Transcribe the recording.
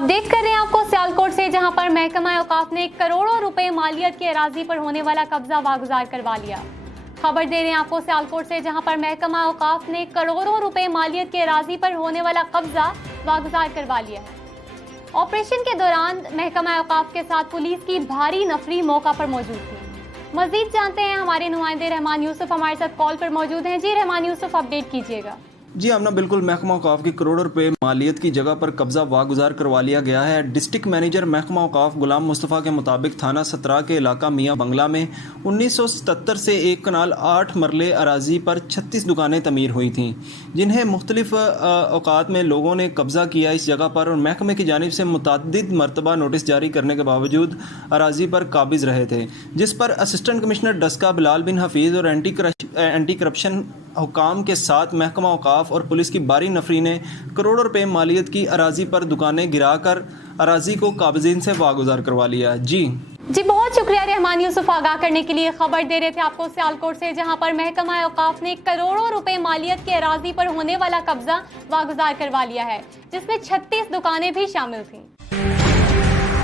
Update कर रहे हैं आपको सियालकोट से, जहां पर महकमा औकाफ ने करोड़ों रुपए मालियत के अराजी पर होने वाला कब्जा वागुजार करवा लिया। खबर दे रहे हैं आपको सियालकोट से, जहां पर महकमा औकाफ ने करोड़ों रुपए मालियत के अराजी पर होने वाला कब्जा वागुजार करवा लिया है। ऑपरेशन के दौरान महकमा औकाफ के साथ पुलिस की भारी नफरी मौका पर मौजूद थी। मजीद जानते हैं, हमारे नुमाइंदे रहमान यूसुफ हमारे साथ कॉल पर मौजूद हैं। जी रहमान यूसुफ, अपडेट कीजिएगा। जी आमना, बिल्कुल महकमा औकाफ की करोड़ों रुपए मालियत की जगह पर कब्जा वागुजार करवा लिया गया है। डिस्ट्रिक्ट मैनेजर महकमा औकाफ गुलाम मुस्तफ़ा के मुताबिक थाना 17 के इलाका मियाँ बंगला में 1977 से एक कनाल 8 मरले अराजी पर 36 दुकानें तमीर हुई थीं, जिन्हें मुख्तलिफ औकात में लोगों ने कब्जा किया इस जगह पर, और महकमे की जानिब से मुतअद्दिद मरतबा नोटिस जारी करने के बावजूद अराजी पर काबिज रहे थे, जिस पर असिस्टेंट कमिश्नर डस्का बिलाल बिन हफीज़ और एंटी करप्शन हुकाम के साथ महकमा औकाफ और पुलिस की बारी नफरी ने करोड़ों रुपए मालियत की अराजी पर दुकानें गिराकर अराजी को काबिज़ीन से वागुजार करवा लिया। जी, बहुत शुक्रिया रहमान यूसुफ आगाह करने के लिए। खबर दे रहे थे आपको सियालकोट से, जहां पर महकमा औकाफ ने करोड़ों रुपए मालियत के अराजी पर होने वाला कब्जा वागुजार करवा लिया है, जिसमें 36 दुकानें भी शामिल थीं।